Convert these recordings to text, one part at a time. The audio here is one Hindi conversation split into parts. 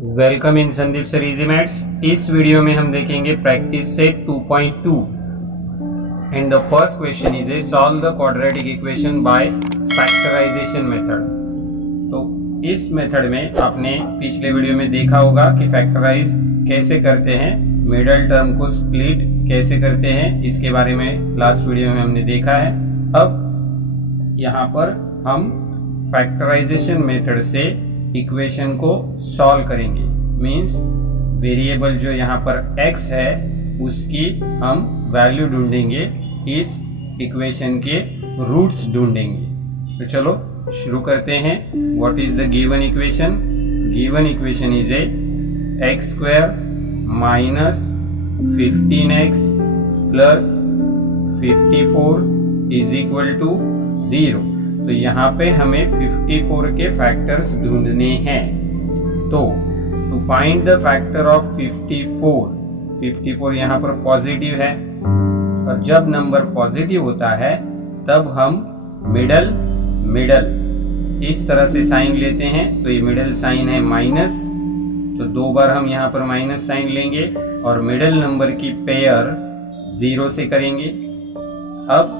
Welcome in Sandeep sir easy maths. इस वीडियो में हम देखेंगे practice set 2.2 and the first question is a solve the quadratic equation by factorisation method. तो इस मेथड में आपने पिछले वीडियो में देखा होगा कि फैक्टराइज कैसे करते हैं, मिडल टर्म को स्प्लिट कैसे करते हैं, इसके बारे में लास्ट वीडियो में हमने देखा है। अब यहाँ पर हम फैक्टराइजेशन मेथड से इक्वेशन को सॉल्व करेंगे। मींस वेरिएबल जो यहाँ पर x है उसकी हम वैल्यू ढूंढेंगे, इस इक्वेशन के रूट्स ढूंढेंगे। तो चलो शुरू करते हैं। What is the given equation? Given equation is a X square minus 15x plus 54 is equal to 0। तो यहाँ पे हमें 54 के फैक्टर्स ढूंढने हैं। तो to find the factor of 54 यहाँ पर पॉजिटिव है, और जब नंबर पॉजिटिव होता है तब हम मिडल इस तरह से साइन लेते हैं। तो ये मिडल साइन है माइनस, तो दो बार हम यहाँ पर माइनस साइन लेंगे और मिडल नंबर की पेयर 0 से करेंगे। अब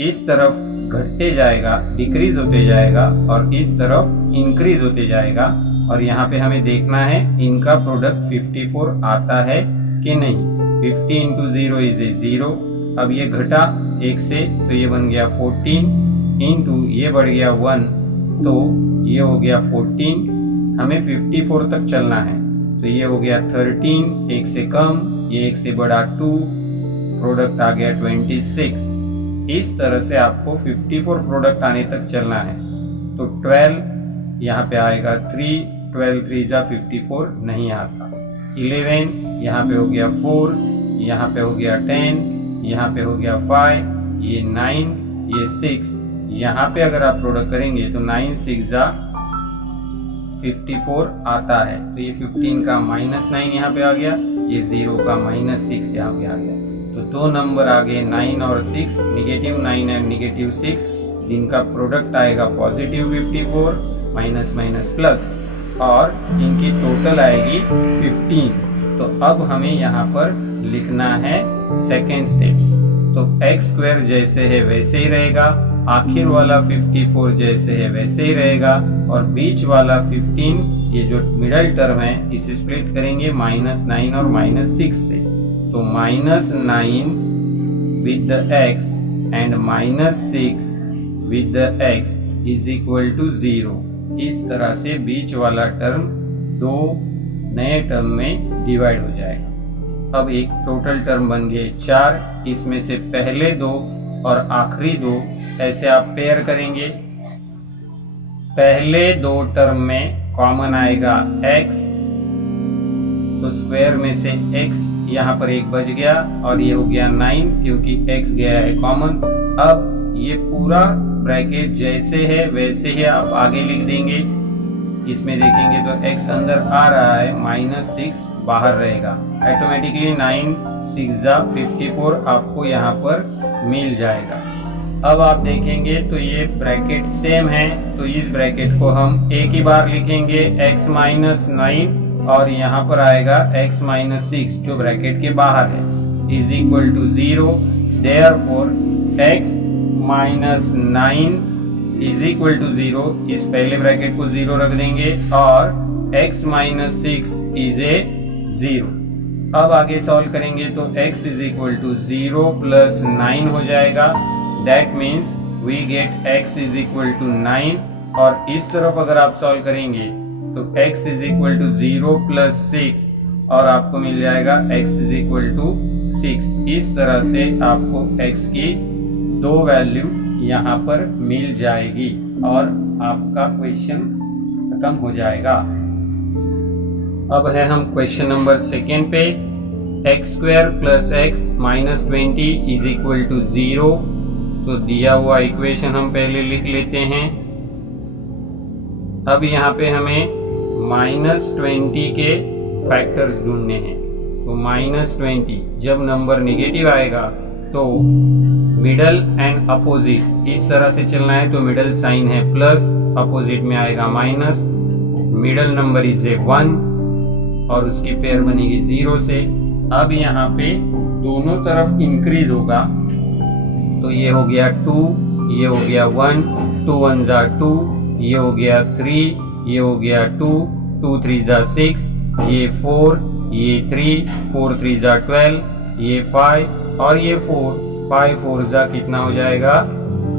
इस तरफ घटते जाएगा, डिक्रीज होते जाएगा, और इस तरफ इंक्रीज होते जाएगा। और यहाँ पे हमें देखना है इनका प्रोडक्ट 54 आता है कि नहीं। 50 इंटू 0 इज ए 0। अब ये घटा 1 से, तो ये बन गया 14 इंटू ये बढ़ गया 1, तो ये हो गया 14। हमें 54 तक चलना है, तो ये हो गया 13, 1 से कम, ये 1 से बड़ा 2, प्रोडक्ट आ गया 26। इस तरह से आपको 54 प्रोडक्ट आने तक चलना है। तो 12 यहाँ पे आएगा 3, 12 3 जा 54 नहीं आता। 11 यहाँ पे हो गया 4, यहाँ पे हो गया 10, यहाँ पे हो गया 5, ये 9, ये 6। यहाँ पे अगर आप प्रोडक्ट करेंगे तो 9 6 जा 54 आता है। तो ये 15 का -9 यहाँ पे आ गया, ये 0 का -6 यहाँ पे आ गया। तो दो नंबर आ गए 9 और 6, नेगेटिव 9 एंड नेगेटिव 6, जिनका प्रोडक्ट आएगा पॉजिटिव 54 माइनस माइनस प्लस, और इनकी टोटल आएगी 15। तो अब हमें यहाँ पर लिखना है सेकेंड स्टेप। तो एक्स स्क्वायर जैसे है वैसे ही रहेगा, आखिर वाला 54 जैसे है वैसे ही रहेगा, और बीच वाला 15 ये जो मिडल टर्म है इसे स्प्लिट करेंगे -9 और -6 से। तो -9 with the x and -6 with the x is equal to 0। इस तरह से बीच वाला टर्म दो नए टर्म में डिवाइड हो जाएगा। अब एक टोटल टर्म बन गए 4, इसमें से पहले दो और आखिरी दो ऐसे आप पेयर करेंगे। पहले दो टर्म में कॉमन आएगा x, तो स्क्वायर में से x यहाँ पर एक बच गया और ये हो गया 9, क्योंकि x गया है कॉमन। अब ये पूरा ब्रैकेट जैसे है वैसे ही आप आगे लिख देंगे। इसमें देखेंगे तो x अंदर आ रहा है, -6 बाहर रहेगा। ऑटोमेटिकली 9 6 जा 54 आपको यहाँ पर मिल जाएगा। अब आप देखेंगे तो ये ब्रैकेट सेम है, तो इस ब्रैकेट को हम एक ही बार लिखेंगे x -9, और यहाँ पर आएगा x -6 जो ब्रैकेट के बाहर है is equal to 0। Therefore x -9 is equal to 0। इस पहले ब्रैकेट को 0 रख देंगे और x -6 इज ए 0। अब आगे सॉल्व करेंगे तो x is equal to 0 plus 9 हो जाएगा। That means we get x is equal to 9। और इस तरफ अगर आप सॉल्व करेंगे तो x is equal to 0 plus 6, और आपको मिल जाएगा x इज इक्वल टू 6। इस तरह से आपको x की दो वैल्यू यहाँ पर मिल जाएगी और आपका क्वेश्चन खत्म हो जाएगा। अब है हम क्वेश्चन नंबर 2 पे। X square plus X -20 is equal to 0। तो दिया हुआ इक्वेशन हम पहले लिख लेते हैं। अब यहाँ पे हमें -20 के फैक्टर्स ढूंढने हैं। तो -20 जब नंबर नेगेटिव आएगा तो मिडल एंड अपोजिट इस तरह से चलना है। तो मिडल साइन है प्लस, अपोजिट में आएगा minus, middle number is a 1, और उसकी पेयर बनेगी 0 से। अब यहाँ पे दोनों तरफ इंक्रीज होगा, तो ये हो गया 2, ये हो गया 1, 2 1 जा 2, ये हो गया 3, ये हो गया 2, 2 3 जा 6, ये 4, ये 3, 4 3 जा 12, ये 5 और ये 4, 5 4 जा कितना हो जाएगा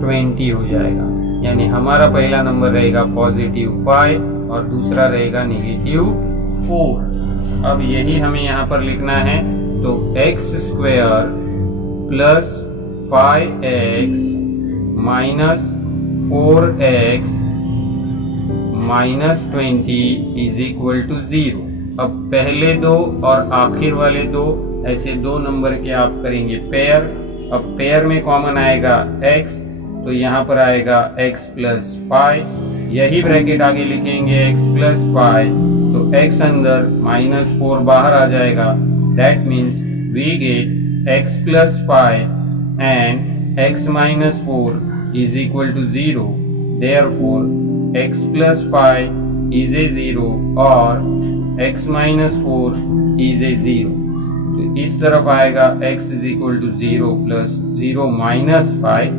20 हो जाएगा। यानी हमारा पहला नंबर रहेगा +5 और दूसरा रहेगा -4। अब यही हमें यहाँ पर लिखना है, तो x² + 5x - 4x - 20 = 0। अब पहले दो और आखिर वाले दो ऐसे दो नंबर के आप करेंगे पेयर। अब पेयर में कॉमन आएगा x, तो यहाँ पर आएगा x + 5, यही ब्रैकेट आगे लिखेंगे x + 5, तो x अंदर -4 बाहर आ जाएगा। That means we get x + 5 and x - 4 = 0। Therefore x + 5 is a 0 और x - 4 is a 0। तो इस तरफ आएगा x = 0 + 0 - 5,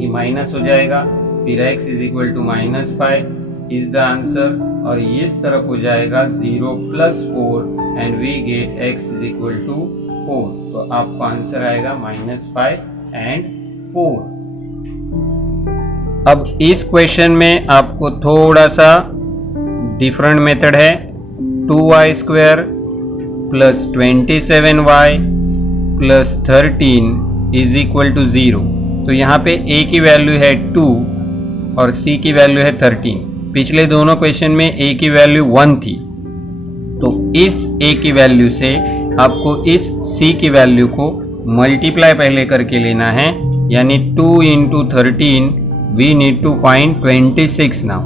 ये माइनस हो जाएगा, फिर x = -5 इज द आंसर, और इस तरफ हो जाएगा 0 + 4 एंड वी गेट x = 4। तो आपका आंसर आएगा -5 एंड 4। अब इस क्वेश्चन में आपको थोड़ा सा डिफरेंट मेथड है। 2y² + 27y + 13 = 0। तो यहाँ पे a की वैल्यू है 2 और c की वैल्यू है 13। पिछले दोनों क्वेश्चन में a की वैल्यू 1 थी, तो इस a की वैल्यू से आपको इस c की वैल्यू को मल्टीप्लाई पहले करके लेना है, यानी 2 × 13 we need to find 26 now.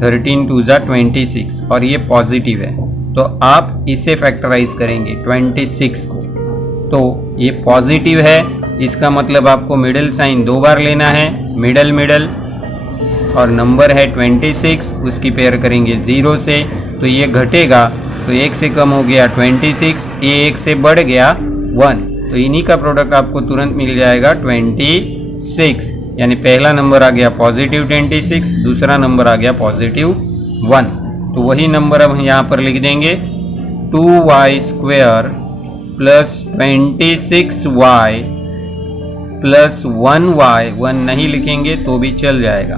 13 2 जा 26 और ये पॉजिटिव है, तो आप इसे फैक्टराइज करेंगे 26 को। तो ये पॉजिटिव है, इसका मतलब आपको मिडिल साइन 2 बार लेना है, मिडल और नंबर है 26, उसकी पेयर करेंगे 0 से, तो ये घटेगा, तो 1 से कम हो गया 26, ये 1 से बढ़ गया 1, तो इन्हीं का प्रोडक्ट आपको तुरंत मिल जाएगा 26। यानी पहला नंबर आ गया +26, दूसरा नंबर आ गया +1। तो वही नंबर अब यहाँ पर लिख देंगे, 2y² + 26y + 1y, 1 नहीं लिखेंगे तो भी चल जाएगा,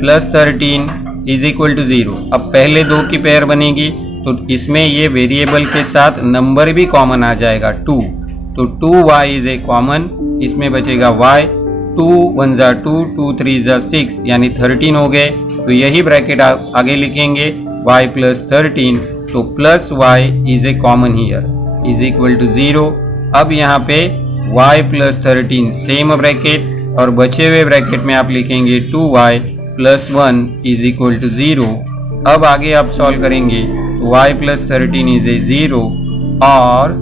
+13 = 0। अब पहले दो की पेयर बनेगी, तो इसमें ये वेरिएबल के साथ नंबर भी कॉमन आ जाएगा 2, तो 2y इज ए कॉमन, इसमें बचेगा y, 2 1 जा 2, 2 3 जा 6 यानी 13 हो गए। तो यही ब्रैकेट आगे लिखेंगे y + 13, तो +y is a common here = 0। अब यहाँ पे y + 13 सेम ब्रैकेट, और बचे हुए ब्रैकेट में आप लिखेंगे 2y + 1 = 0। अब आगे आप सॉल्व करेंगे, y + 13 इज ए 0 और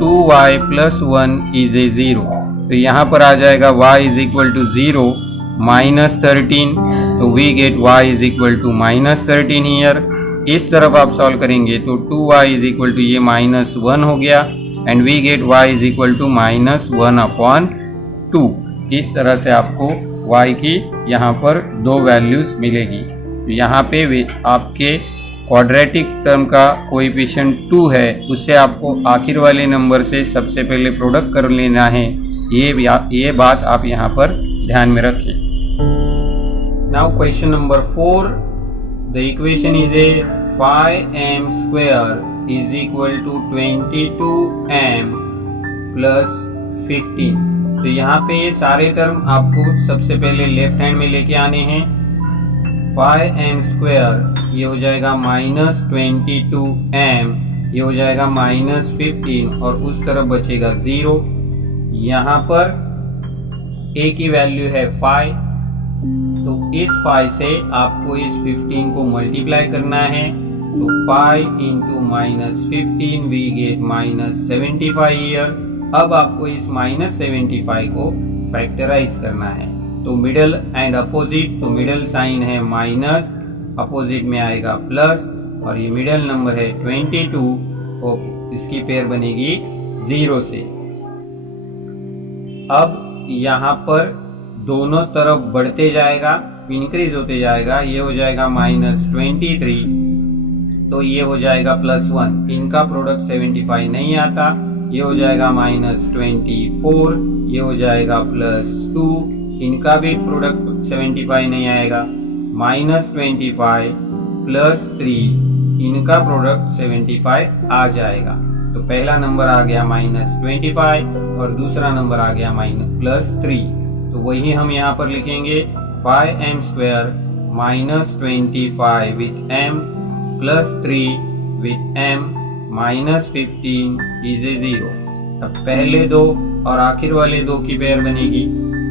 2y + 1 इज ए 0, तो यहाँ पर आ जाएगा y = 0 -13, तो वी गेट y = -13 हियर। इस तरफ आप सॉल्व करेंगे तो 2y = ये -1 हो गया एंड वी गेट y = -1/2। इस तरह से आपको y की यहाँ पर दो वैल्यूज मिलेगी। यहाँ पे आपके क्वाड्रेटिक टर्म का कोएफिशिएंट 2 है, उससे आपको आखिर वाले नंबर से सबसे पहले प्रोडक्ट कर लेना है, ये बात आप यहाँ पर ध्यान में रखें। Now question number 4, the equation is A 5m² = 22m + 15। तो यहाँ पे ये सारे टर्म आपको सबसे पहले लेफ्ट हैंड में लेके आने हैं। 5m² ये हो जाएगा -22m, ये हो जाएगा -15 और उस तरफ बचेगा 0। यहाँ पर a की वैल्यू है 5, तो इस 5 से आपको इस 15 को मल्टीप्लाई करना है, तो 5 × -15 वी गेट -75 ईयर। अब आपको इस -75 को फैक्टराइज करना है, तो मिडल एंड अपोजिट, तो मिडल साइन है माइनस, अपोजिट में आएगा प्लस, और ये मिडिल नंबर है 22, और इसकी पेयर बनेगी 0 से। अब यहाँ पर दोनों तरफ बढ़ते जाएगा, इंक्रीज होते जाएगा। ये हो जाएगा -23, तो ये हो जाएगा +1। इनका प्रोडक्ट 75 नहीं आता, ये हो जाएगा -24, ये हो जाएगा +2। इनका भी प्रोडक्ट 75 नहीं आएगा, -25 +3, इनका प्रोडक्ट 75 आ जाएगा। तो पहला नंबर आ गया -25 और दूसरा नंबर आ गया +3। तो वही हम यहाँ पर लिखेंगे 5m² -25 with m +3 with m -15 is a 0। अब पहले दो और आखिर वाले दो की पेयर बनेगी।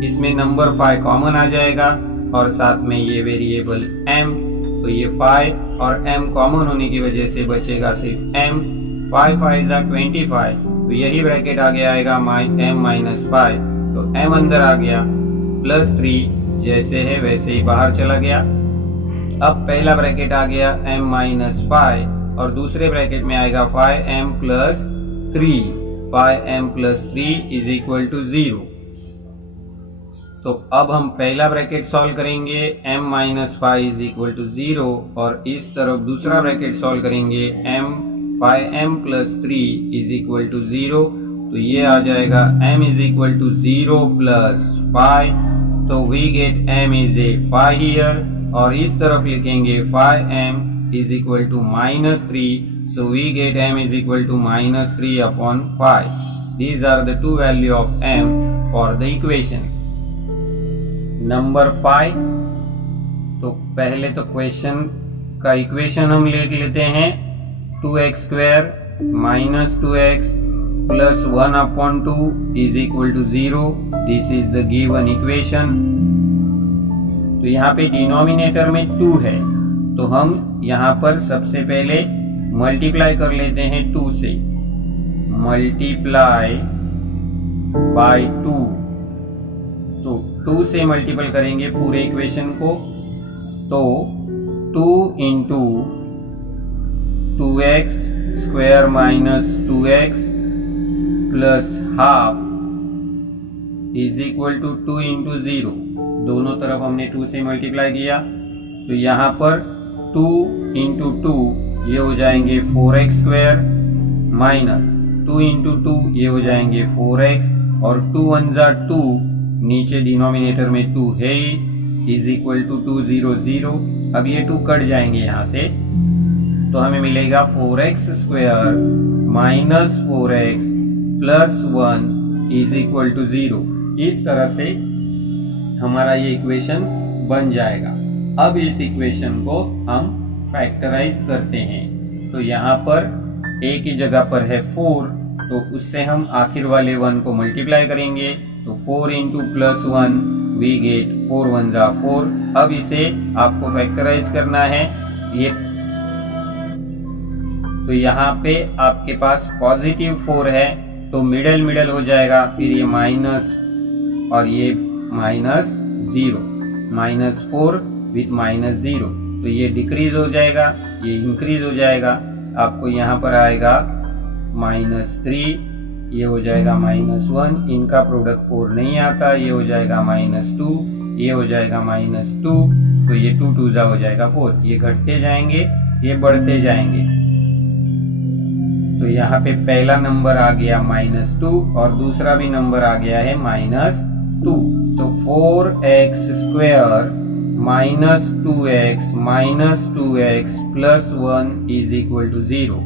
इसमें नंबर 5 कॉमन आ जाएगा और साथ में ये वेरिएबल m, तो ये 5 और m कॉमन होने की वजह से बचेगा सिर्फ m। 5 5 25, तो यही ब्रैकेट आगे आएगा m -5, तो m अंदर आ गया, +3 जैसे है वैसे ही बाहर चला गया। अब पहला ब्रैकेट आ गया m -5 और दूसरे ब्रैकेट में आएगा 5m + 3, 5m + 3 is equal to 0। तो अब हम पहला ब्रैकेट सॉल्व करेंगे, m -5 इज इक्वल टू 0, और इस तरफ दूसरा ब्रैकेट सॉल्व करेंगे, 5m + 3 इज इक्वल टू 0। तो ये आ जाएगा m इज इक्वल टू 0 + 5, तो we get m is a 5 here, और इस तरफ लिखेंगे 5m is equal to -3, so we get m is equal to -3/5. These are the two value of m for the equation. Number 5, तो पहले तो क्वेश्चन का इक्वेशन हम लिख लेते हैं, 2x² - 2x + 1/2 is equal to 0. This is the given equation. तो यहाँ पे डिनोमिनेटर में 2 है, तो हम यहाँ पर सबसे पहले मल्टीप्लाई कर लेते हैं 2 से, मल्टीप्लाई बाय 2। तो 2 से मल्टीपल करेंगे पूरे इक्वेशन को, तो 2 × 2x² - 2x + ½ is equal to 2 × 0। दोनों तरफ हमने 2 से मल्टीप्लाई किया, तो यहाँ पर 2 × 2 ये हो जाएंगे 4x² - 2 × 2 ये हो जाएंगे 4x, और 2 1 जा 2, नीचे डिनोमिनेटर में 2 है ही, इज इक्वल टू 2 0 0। अब ये 2 कट जाएंगे यहाँ से, तो हमें मिलेगा 4x² - 4x + 1 is equal to 0। इस तरह से हमारा ये इक्वेशन बन जाएगा। अब इस इक्वेशन को हम फैक्टराइज करते हैं, तो यहाँ पर a की जगह पर है 4, तो उससे हम आखिर वाले 1 को मल्टीप्लाई करेंगे, तो 4 × +1 वी गेट 4 1 जा 4। अब इसे आपको फैक्टराइज करना है, ये तो यहाँ पे आपके पास +4 है, तो मिडल हो जाएगा, फिर ये माइनस और ये -0, -4 विथ -0, तो ये डिक्रीज हो जाएगा, ये इंक्रीज हो जाएगा। आपको यहाँ पर आएगा -3, ये हो जाएगा -1, इनका प्रोडक्ट 4 नहीं आता, ये हो जाएगा -2, ये हो जाएगा -2, तो ये 2 2 जा हो जाएगा 4। ये घटते जाएंगे, ये बढ़ते जाएंगे, तो यहाँ पे पहला नंबर आ गया -2 और दूसरा भी नंबर आ गया है -2। तो 4x² - 2x - 2x + 1 is equal to 0।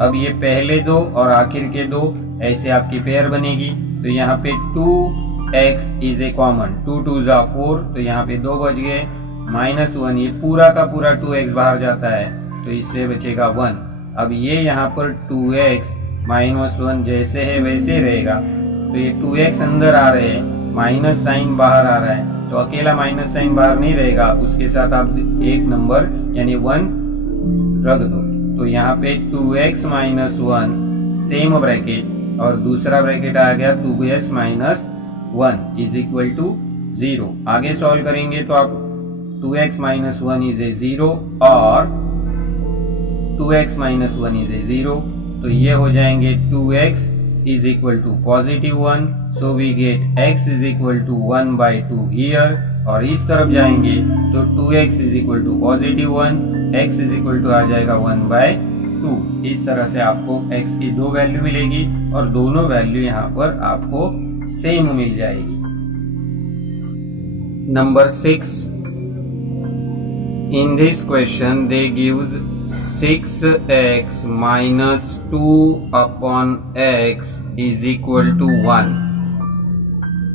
अब ये पहले दो और आखिर के दो ऐसे आपकी पेयर बनेगी, तो यहाँ पे 2x इज ए कॉमन, 2 2 जा 4, तो यहाँ पे 2 बच गए, -1, ये पूरा का पूरा 2x बाहर जाता है, तो इससे बचेगा 1। अब ये यहाँ पर 2x -1 जैसे है वैसे रहेगा, तो ये 2x अंदर आ रहे हैं, माइनस साइन बाहर आ रहा है, तो अकेला माइनस साइन बाहर नहीं रहेगा, उसके साथ आप एक नंबर यानी 1 रख दो। तो यहाँ पे 2x - 1 सेम ब्रैकेट और दूसरा ब्रैकेट आ गया 2x - 1 इज इक्वल टू 0। आगे सॉल्व करेंगे तो आप 2x - 1 इज ए 0 और 2x माइनस 1 इज ए 0, तो ये हो जाएंगे 2x is equal to +1, so we get x is equal to 1/2 here, और इस तरफ जाएंगे तो 2x is equal to +1, x is equal to आ जाएगा 1/2। इस तरह से आपको x की दो वैल्यू मिलेगी और दोनों वैल्यू यहाँ पर आपको सेम मिल जाएगी। Number 6, in this question they gives 6x minus 2 upon x is equal to 1।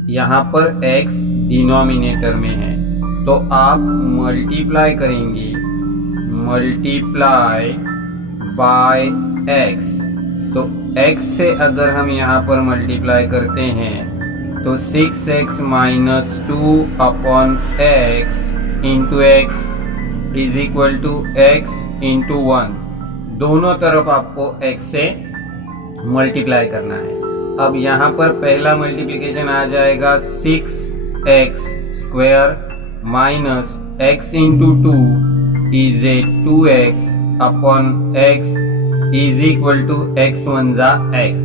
यहाँ पर x डिनोमिनेटर में है तो आप मल्टीप्लाई करेंगे, मल्टीप्लाई बाय x, तो x से अगर हम यहाँ पर मल्टीप्लाई करते हैं तो 6x minus 2 upon x into x is equal to x into 1। दोनों तरफ आपको x से मल्टीप्लाई करना है। अब यहाँ पर पहला मल्टीप्लिकेशन आ जाएगा 6x square minus x into 2 is a 2x upon x is equal to x1 जा x।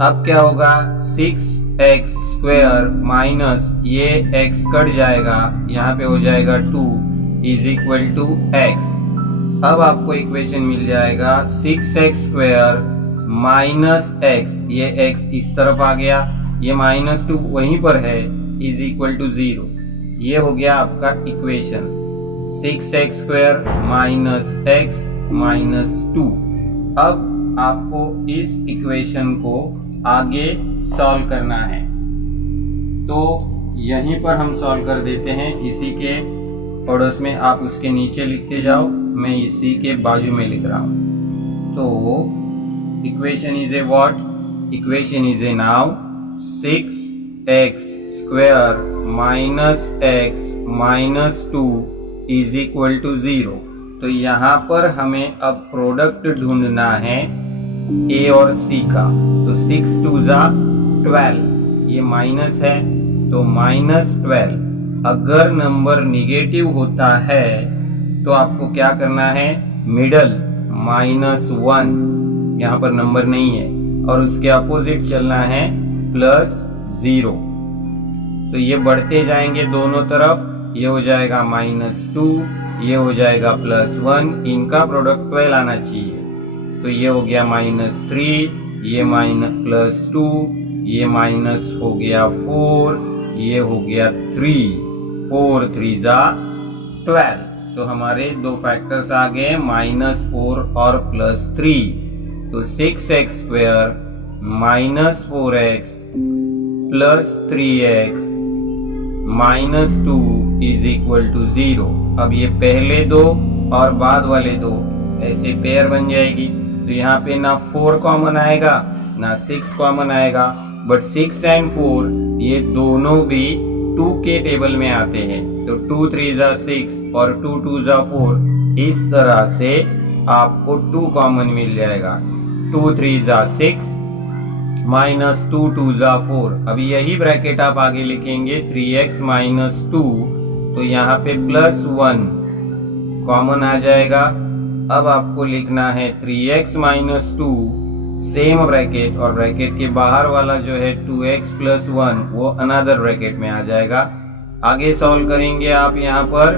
अब क्या होगा, 6x स्क्वायर माइनस ये x कट जाएगा, यहाँ पे हो जाएगा 2 इज इक्वल टू x। अब आपको इक्वेशन मिल जाएगा 6x स्क्वायर माइनस x, ये x इस तरफ आ गया, ये -2 वहीं पर है, इज इक्वल टू 0। ये हो गया आपका equation 6x square minus x minus 2। अब आपको इस इक्वेशन को आगे सॉल्व करना है, तो यहीं पर हम सॉल्व कर देते हैं। इसी के पड़ोस में आप उसके नीचे लिखते जाओ, मैं इसी के बाजू में लिख रहा हूं। तो equation is a what, equation is a now 6x square minus x minus 2 is equal to 0। तो यहाँ पर हमें अब प्रोडक्ट ढूंढना है a और c का, तो 6 2 जा 12, ये माइनस है तो -12। अगर नंबर निगेटिव होता है तो आपको क्या करना है, मिडल -1, यहाँ पर नंबर नहीं है, और उसके अपोजिट चलना है +0। तो ये बढ़ते जाएंगे दोनों तरफ, ये हो जाएगा -2, ये हो जाएगा +1, इनका प्रोडक्ट 12 आना चाहिए। तो ये हो गया -3, ये +2, ये माइनस हो गया 4, ये हो गया 3, 4 3 जा 12। तो हमारे दो फैक्टर्स आ गए -4 और +3। तो 6x square minus 4x plus 3x minus 2 is equal to 0। अब ये पहले दो और बाद वाले दो ऐसे पेयर बन जाएगी, तो यहाँ पे ना 4 कॉमन आएगा ना 6 कॉमन आएगा, बट 6 एंड 4 ये दोनों भी 2 के टेबल में आते हैं। तो 2 3 जा 6 और 2 2 जा 4, इस तरह से आपको 2 कॉमन मिल जाएगा। 2 3 जा 6 माइनस 2 2 जा 4। अब यही ब्रैकेट आप आगे लिखेंगे 3x माइनस 2, तो यहाँ पे +1 कॉमन आ जाएगा। अब आपको लिखना है 3x माइनस 2 सेम ब्रैकेट, और ब्रैकेट के बाहर वाला जो है 2x प्लस 1 वो अनदर ब्रैकेट में आ जाएगा। आगे सॉल्व करेंगे आप यहाँ पर,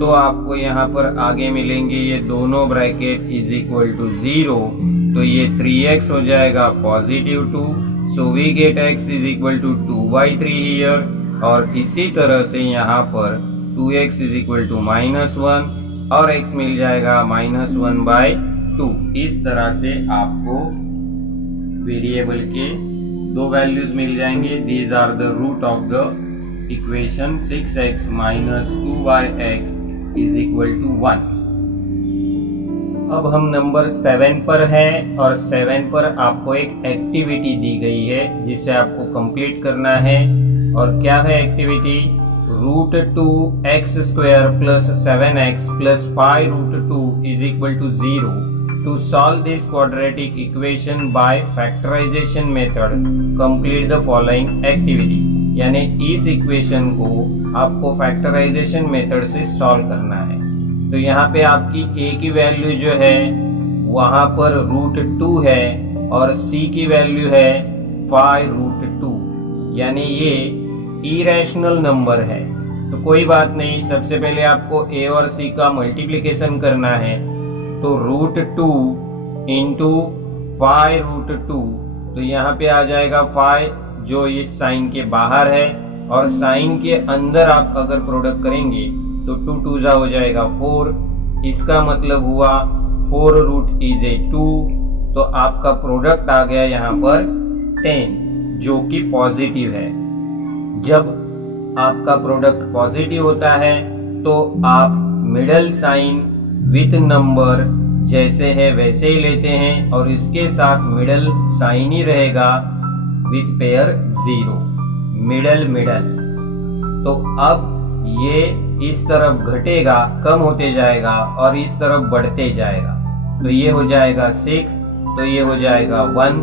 तो आपको यहाँ पर आगे मिलेंगे ये दोनों ब्रैकेट इज इक्वल टू 0। तो ये 3x हो जाएगा +2, so we get x is equal to 2/3 here. और इसी तरह से यहाँ पर 2x इज इक्वल टू -1 और x मिल जाएगा -1/2। इस तरह से आपको वेरिएबल के दो वैल्यूज मिल जाएंगे। These are the root of the equation 6x minus 2x is equal to 1। अब हम नंबर 7 पर हैं, और 7 पर आपको एक एक्टिविटी दी गई है जिसे आपको कंप्लीट करना है। और क्या है activity, √2x² plus 7x plus 5√2 is equal to 0। To solve this quadratic equation by factorization method, complete the following activity। यानी इस इक्वेशन को आपको फैक्टराइजेशन मेथड से सॉल्व करना है। तो यहाँ पे आपकी a की वैल्यू जो है वहां पर √2 है और c की वैल्यू है 5√2, यानी ये इरेशनल नंबर है। तो कोई बात नहीं, सबसे पहले आपको a और c का मल्टीप्लिकेशन करना है। तो √2 इंटू 5√2, तो यहाँ पे आ जाएगा 5 जो इस साइन के बाहर है, और साइन के अंदर आप अगर प्रोडक्ट करेंगे तो 2 2 जा हो जाएगा 4। इसका मतलब हुआ 4√2, तो आपका प्रोडक्ट आ गया यहाँ पर 10, जो कि पॉजिटिव है। जब आपका प्रोडक्ट पॉजिटिव होता है तो आप मिडल साइन विथ नंबर जैसे है वैसे ही लेते हैं, और इसके साथ मिडल साइन ही रहेगा विथ पेयर 0, मिडल। तो अब ये इस तरफ घटेगा, कम होते जाएगा और इस तरफ बढ़ते जाएगा। तो ये हो जाएगा 6, तो ये हो जाएगा 1,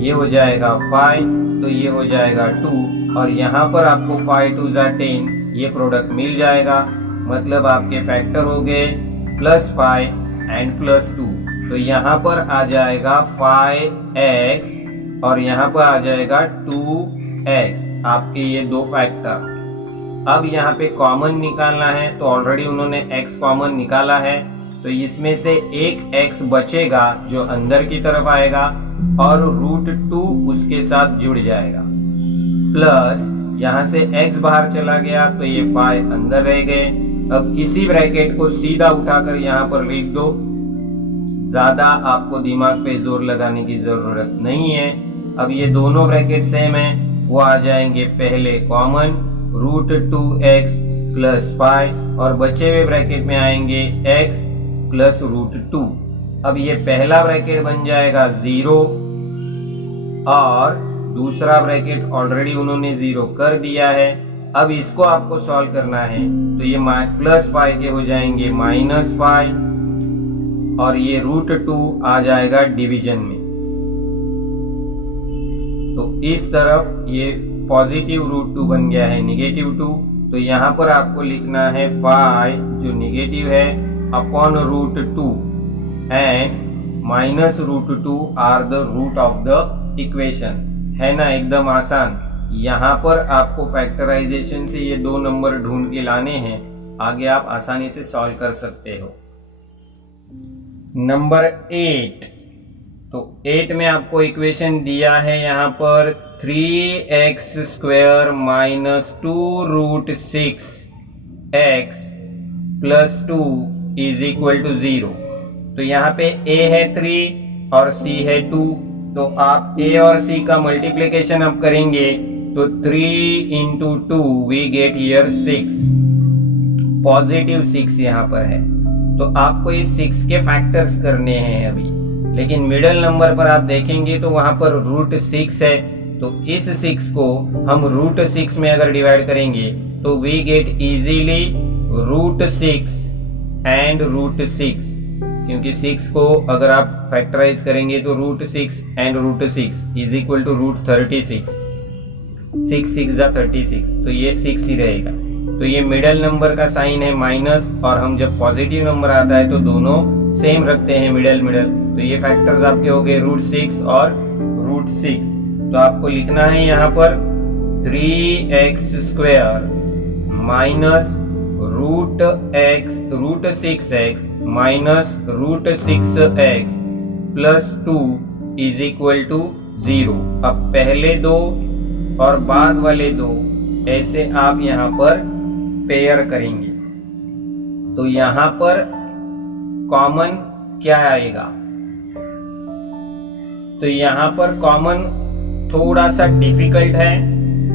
ये हो जाएगा 5, तो ये हो जाएगा 2, और यहाँ पर आपको 5 2 जा 10, ये प्रोडक्ट मिल जाएगा। मतलब आपके फैक्टर हो गए +5 एंड +2। तो यहाँ पर आ जाएगा 5x और यहाँ पर आ जाएगा 2x, आपके ये दो फैक्टर। अब यहाँ पे कॉमन निकालना है, तो ऑलरेडी उन्होंने x कॉमन निकाला है, तो इसमें से एक x बचेगा जो अंदर की तरफ आएगा और √2 उसके साथ जुड़ जाएगा, प्लस यहाँ से x बाहर चला गया तो ये 5 अंदर रह गए। अब इसी ब्रैकेट को सीधा उठाकर यहाँ पर लिख दो, ज्यादा आपको दिमाग पे जोर लगाने की जरूरत नहीं है। अब ये दोनों ब्रैकेट सेम है, वो आ जाएंगे पहले कॉमन √2x + 5, और बचे हुए ब्रैकेट में आएंगे x + √2। अब ये पहला ब्रैकेट बन जाएगा 0 और दूसरा ब्रैकेट ऑलरेडी उन्होंने 0 कर दिया है। अब इसको आपको सॉल्व करना है, तो ये +5 के हो जाएंगे -5, और ये √2 आ जाएगा डिवीजन में। तो इस तरफ ये पॉजिटिव √2 बन गया है -2, तो यहाँ पर आपको लिखना है 5 जो नेगेटिव है upon √2 and -√2 are the root of the equation. है ना, एकदम आसान। यहाँ पर आपको फैक्टराइजेशन से ये दो नंबर ढूंढ के लाने हैं, आगे आप आसानी से सॉल्व कर सकते हो। नंबर 8, तो 8 में आपको इक्वेशन दिया है यहाँ पर 3x² - 2√6x + 2 = 0। तो यहाँ पे a है 3 और c है 2, तो आप a और c का मल्टीप्लिकेशन अब करेंगे तो 3 × 2 वी गेट हियर 6, पॉजिटिव 6 यहाँ पर है। तो आपको इस 6 के फैक्टर्स करने हैं अभी, लेकिन मिडिल नंबर पर आप देखेंगे तो वहां पर √6 है, तो इस 6 को हम √6 में अगर डिवाइड करेंगे तो वी गेट इजीली √6 एंड √6, क्योंकि 6 को अगर आप फैक्टराइज करेंगे तो √6 एंड √6 = √36, 6 6 जा 36, तो ये 6 ही रहेगा। तो ये मिडल नंबर का साइन है माइनस, और हम जब पॉजिटिव नंबर आता है तो दोनों सेम रखते हैं मिडल। तो ये फैक्टर्स आपके हो गए √6 और √6। तो आपको लिखना है यहाँ पर 3x² - √6x -√6x + 2 = 0। अब पहले दो और बाद वाले दो ऐसे आप यहाँ पर पेयर करेंगे, तो यहाँ पर कॉमन क्या आएगा? तो यहाँ पर कॉमन थोड़ा सा डिफिकल्ट है,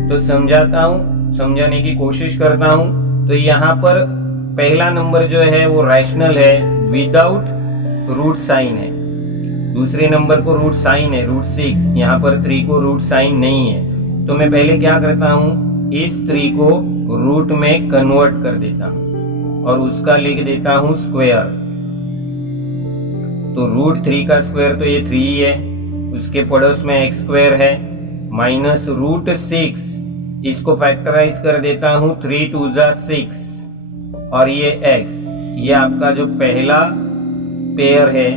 तो समझाने की कोशिश करता हूं। तो यहाँ पर पहला नंबर जो है वो रैशनल है, विदाउट रूट साइन है। दूसरे नंबर को रूट साइन है, √6। यहाँ पर 3 को रूट साइन नहीं है, तो मैं पहले क्या करता हूँ, इस 3 को रूट में कन्वर्ट कर देता हूँ और उसका लिख देता हूँ स्क्वायर। तो √3 का स्क्वायर तो ये 3 ही है, उसके पड़ोस में x² है माइनस √6, इसको फैक्टराइज कर देता हूँ 3 2 जा 6 और ये x, ये आपका जो पहला पेयर है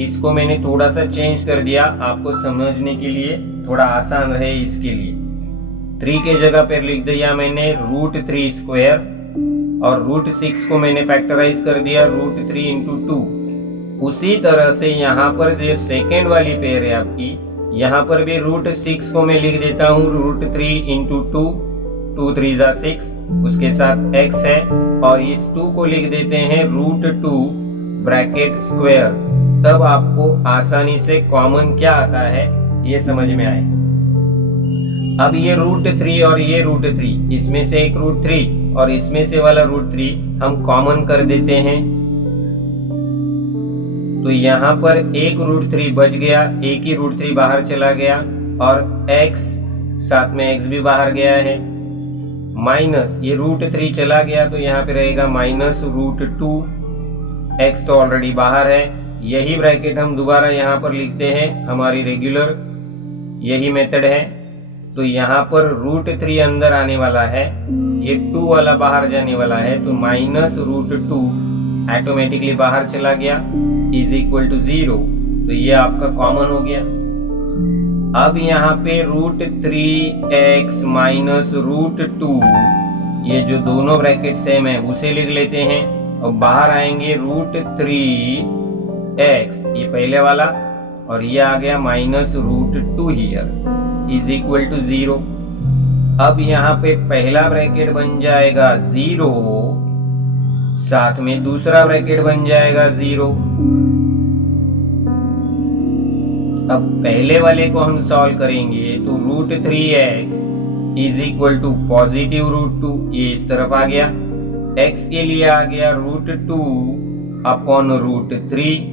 इसको मैंने थोड़ा सा चेंज कर दिया आपको समझने के लिए, थोड़ा आसान रहे इसके लिए। 3 के जगह पर लिख दिया मैंने √3 स्क्वायर और √6 को मैंने फैक्टराइज कर दिया √3 × 2। उसी तरह से यहाँ पर जो सेकेंड वाली पेयर है आपकी, यहाँ पर भी √6 को मैं लिख देता हूँ √3 × 2, 2 3 = 6, उसके साथ x है और इस 2 को लिख देते हैं √2 ब्रैकेट स्क्वायर। तब आपको आसानी से कॉमन क्या आता है ये समझ में आए। अब ये √3 और ये √3, इसमें से एक √3 और इसमें से वाला √3 हम कॉमन कर देते हैं, तो यहाँ पर एक √3 बच गया, एक ही √3 बाहर चला गया और x साथ में x भी बाहर गया है, माइनस ये √3 चला गया तो यहाँ पे रहेगा -√2, x तो ऑलरेडी बाहर है। यही ब्रैकेट हम दोबारा यहाँ पर लिखते हैं, हमारी रेगुलर यही मेथड है। तो यहाँ पर √3 अंदर आने वाला है, ये 2 वाला बाहर जाने वाला है, तो -√2 ऑटोमेटिकली बाहर चला गया = 0। तो ये आपका कॉमन हो गया। अब यहाँ पे √3x -√2, ये जो दोनों ब्रैकेट सेम है उसे लिख लेते हैं और बाहर आएंगे √3x, ये पहले वाला, और ये आ गया -√2 हियर = 0। अब यहाँ पे पहला ब्रैकेट बन जाएगा 0, साथ में दूसरा ब्रैकेट बन जाएगा 0। अब पहले वाले को हम सॉल्व करेंगे तो √3x = +√2, ये इस तरफ आ गया, x के लिए आ गया √2/√3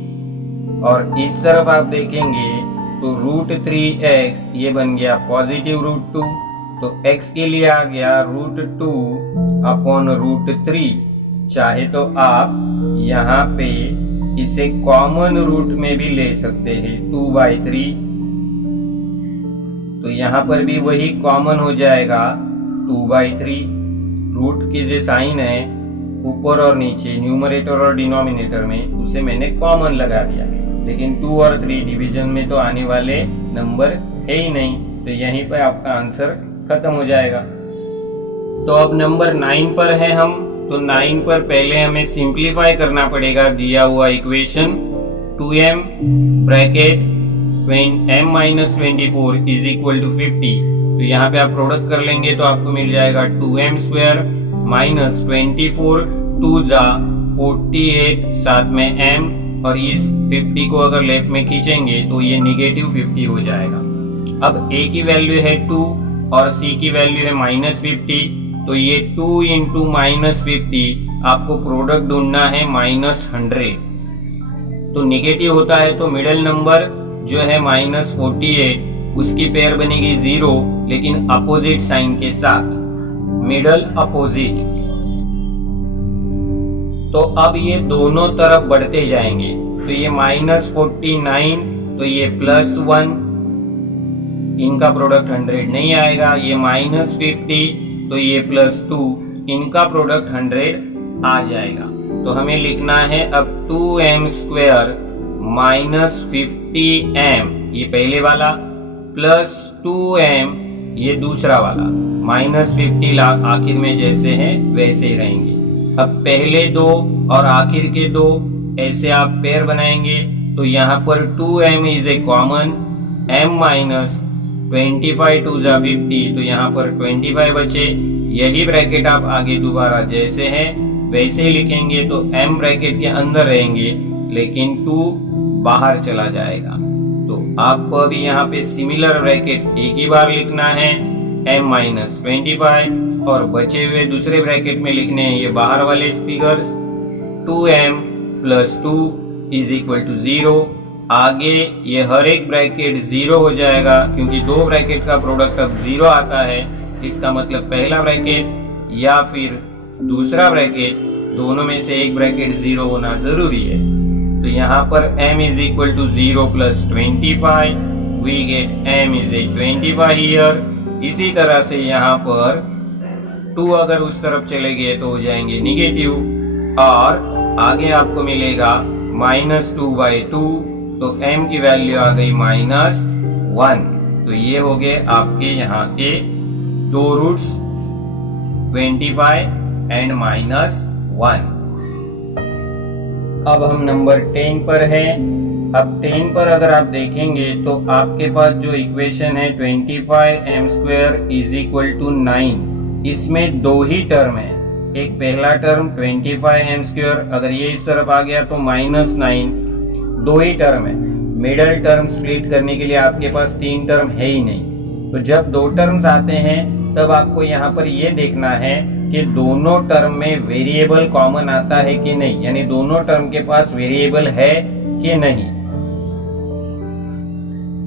और इस तरफ आप देखेंगे तो √3x ये बन गया +√2, तो x के लिए आ गया √2/√3। चाहे तो आप यहाँ पे इसे कॉमन रूट में भी ले सकते हैं 2/3, तो यहाँ पर भी वही कॉमन हो जाएगा 2/3। रूट के जो साइन है ऊपर और नीचे, न्यूमरेटर और डिनोमिनेटर में, उसे मैंने कॉमन लगा दिया, लेकिन 2 और 3 डिवीजन में तो आने वाले नंबर है ही नहीं, तो यहीं पर आपका आंसर खत्म हो जाएगा। तो अब नंबर 9 पर है हम, तो 9 पर पहले हमें सिंप्लीफाई करना पड़ेगा दिया हुआ इक्वेशन 2m ब्रैकेट m-24 = 50। तो यहाँ पे आप प्रोडक्ट कर लेंगे तो आपको मिल जाएगा 2m² -24 2 × 48, साथ में m, और इस 50 को अगर लेफ्ट में खींचेंगे तो ये -50 हो जाएगा। अब a की वैल्यू है 2 और c की वैल्यू है -50, तो ये 2 × -50 आपको प्रोडक्ट ढूंढना है -100। तो निगेटिव होता है तो मिडिल नंबर जो है -48 उसकी पेयर बनेगी 0, लेकिन अपोजिट साइन के साथ, मिडल अपोजिट। तो अब ये दोनों तरफ बढ़ते जाएंगे, तो ये -49, तो ये +1, इनका प्रोडक्ट 100 नहीं आएगा, ये -50, तो ये +2, इनका प्रोडक्ट 100 आ जाएगा। तो हमें लिखना है अब 2m² -50m, ये पहले वाला, +2m ये दूसरा वाला, -50 आखिर में जैसे है वैसे ही रहेंगे। अब पहले दो और आखिर के दो ऐसे आप पेयर बनाएंगे, तो यहाँ पर 2m is a common, m-25 2 × 50, तो यहाँ पर 25 बचे। यही ब्रैकेट आप आगे दोबारा जैसे है वैसे ही लिखेंगे, तो m ब्रैकेट के अंदर रहेंगे लेकिन 2 बाहर चला जाएगा। तो आपको अभी यहाँ पे सिमिलर ब्रैकेट एक ही बार लिखना है, m-25, और बचे हुए दूसरे ब्रैकेट में लिखने हैं ये बाहर वाले फिगर्स, 2m + 2 = 0। आगे ये हर एक ब्रैकेट 0 हो जाएगा, क्योंकि दो ब्रैकेट का प्रोडक्ट अब 0 आता है, इसका मतलब पहला ब्रैकेट या फिर दूसरा ब्रैकेट, दोनों में से एक ब्रैकेट 0 होना जरूरी है। तो यहाँ पर m = 0 + 25, we get m = 25 here। इसी तरह से यहाँ पर 2 अगर उस तरफ चले गए तो हो जाएंगे नेगेटिव, और आगे आपको मिलेगा -2/2 तो m की वैल्यू आ गई -1। तो ये हो गए आपके यहाँ के दो रूट्स 25 एंड -1। अब हम नंबर 10 पर है। अब 10 पर अगर आप देखेंगे तो आपके पास जो इक्वेशन है 25m² इज इक्वल टू 9, इसमें दो ही टर्म है। एक पहला टर्म 25m², अगर ये इस तरफ आ गया तो -9, दो ही टर्म है। मिडल टर्म स्प्लिट करने के लिए आपके पास तीन टर्म है ही नहीं। तो जब दो टर्म्स आते हैं तब आपको यहाँ पर ये देखना है कि दोनों टर्म में वेरिएबल कॉमन आता है कि नहीं, यानी दोनों टर्म के पास वेरिएबल है कि नहीं।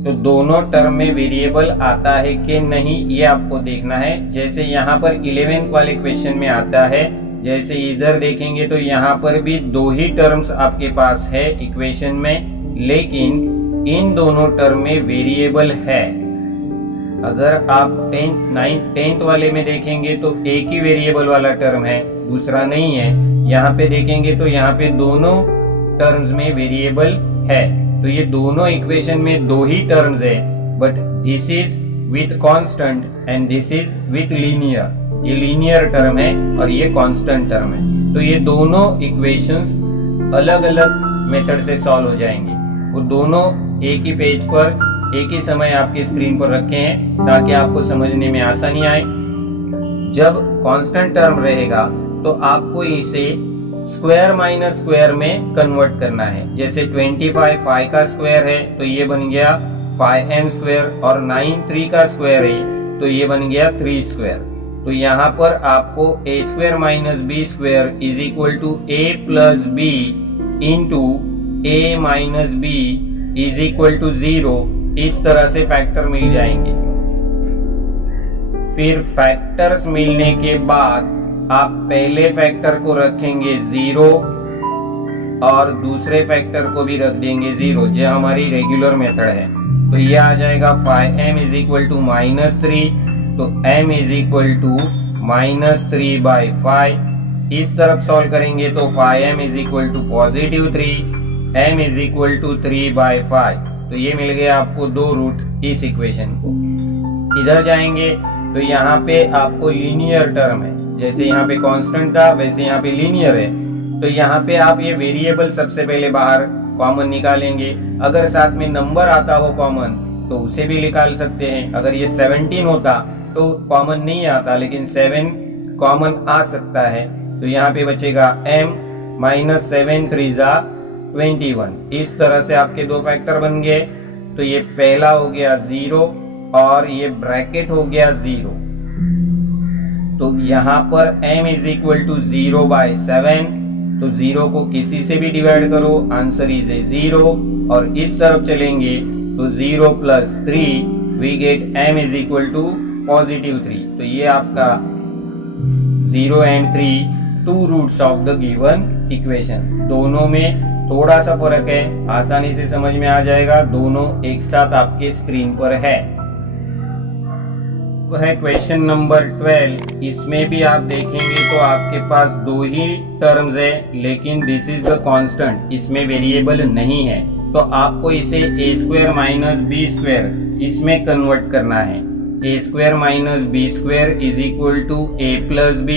तो दोनों टर्म में वेरिएबल आता है कि नहीं ये आपको देखना है। जैसे यहाँ पर 11 वाले क्वेश्चन में आता है, जैसे इधर देखेंगे तो यहाँ पर भी दो ही टर्म्स आपके पास है इक्वेशन में, लेकिन इन दोनों टर्म में वेरिएबल है। अगर आप 10th वाले में देखेंगे तो एक ही वेरिएबल वाला टर्म है, दूसरा नहीं है। यहाँ पे देखेंगे तो यहाँ पे दोनों टर्म्स में वेरिएबल है। तो ये दोनों इक्वेशन में दो ही टर्म्स है, but this is with constant and this is with linear. ये लीनियर टर्म है और ये कांस्टेंट टर्म है। तो ये दोनों इक्वेशंस अलग अलग मेथड से सॉल्व हो जाएंगे। वो दोनों एक ही पेज पर एक ही समय आपके स्क्रीन पर रखे हैं ताकि आपको समझने में आसानी आए। जब कांस्टेंट टर्म रहेगा तो आपको इसे स्क्वायर माइनस स्क्वायर में कन्वर्ट करना है। जैसे 25 5 का स्क्वायर है तो ये बन गया 5m², और 9 3 का स्क्वायर है तो ये बन गया 3 स्क्वायर। तो यहाँ पर आपको a² minus b² is equal to a plus b into a minus b is equal to 0, इस तरह से फैक्टर मिल जाएंगे। फिर फैक्टर्स मिलने के बाद आप पहले फैक्टर को रखेंगे 0 और दूसरे फैक्टर को भी रख देंगे 0, जो हमारी रेगुलर मेथड है। तो ये आ जाएगा 5m इज इक्वल टू -3, तो m इज इक्वल टू -3/5। इस तरफ सॉल्व करेंगे तो 5m is equal to +3, m is equal to 3/5। तो ये मिल गया आपको दो रूट इस इक्वेशन को। इधर जाएंगे तो यहाँ पे आपको लीनियर टर्म है, जैसे यहाँ पे कांस्टेंट था वैसे यहाँ पे लीनियर है। तो यहाँ पे आप ये वेरिएबल सबसे पहले बाहर कॉमन निकालेंगे। अगर साथ में नंबर आता हो कॉमन तो उसे भी निकाल सकते हैं। अगर ये 17 होता तो कॉमन नहीं आता, लेकिन 7 कॉमन आ सकता है। तो यहाँ पे बचेगा m -7 3 21। इस तरह से आपके दो फैक्टर बन गए। तो ये पहला हो गया 0 और ये ब्रैकेट हो गया 0। तो यहाँ पर m इज इक्वल टू 0/7, तो 0 को किसी से भी डिवाइड करो, आंसर इज 0। और इस तरफ चलेंगे तो 0 + 3 we get m is equal to +3। तो ये आपका 0 and 3 two roots of the given equation. दोनों में थोड़ा सा फर्क है, आसानी से समझ में आ जाएगा। दोनों एक साथ आपके स्क्रीन पर है। तो है क्वेश्चन नंबर 12। इसमें भी आप देखेंगे तो आपके पास दो ही टर्म्स है, लेकिन दिस इज द कांस्टेंट, इसमें वेरिएबल नहीं है। तो आपको इसे a² माइनस b² इसमें कन्वर्ट करना है। a² minus b² is equal to a plus b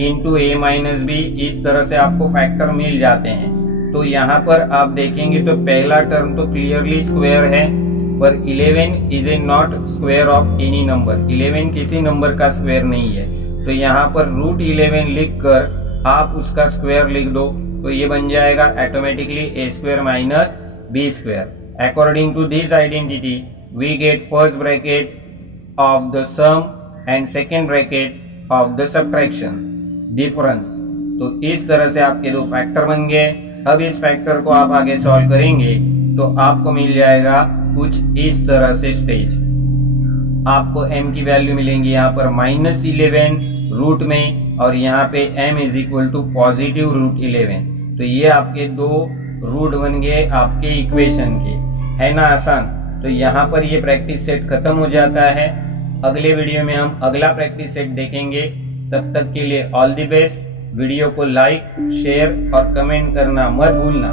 into a minus b। इस तरह से आपको फैक्टर मिल जाते हैं। तो यहाँ पर आप देखेंगे तो पहला टर्म तो क्लियरली स्क्वायर है, पर 11 is a not square of any number. 11 किसी नंबर का स्क्वायर नहीं है। तो यहाँ पर √11 लिखकर आप उसका स्क्वायर लिख दो, तो ये बन जाएगा automatically a² minus b²। According to this identity we get first bracket of the sum and second bracket of the subtraction difference. तो इस तरह से आपके दो फैक्टर बन गए। अब इस फैक्टर को आप आगे सॉल्व करेंगे तो आपको मिल जाएगा कुछ इस तरह से स्टेज। आपको m की वैल्यू मिलेंगी यहाँ पर -11 रूट में, और यहाँ पे m इज इक्वल टू +√11। तो ये आपके दो रूट बन गए आपके इक्वेशन के, है ना आसान। तो यहाँ पर ये प्रैक्टिस सेट खत्म हो जाता है। अगले वीडियो में हम अगला प्रैक्टिस सेट देखेंगे। तब तक के लिए ऑल द बेस्ट। वीडियो को लाइक, शेयर और कमेंट करना मत भूलना।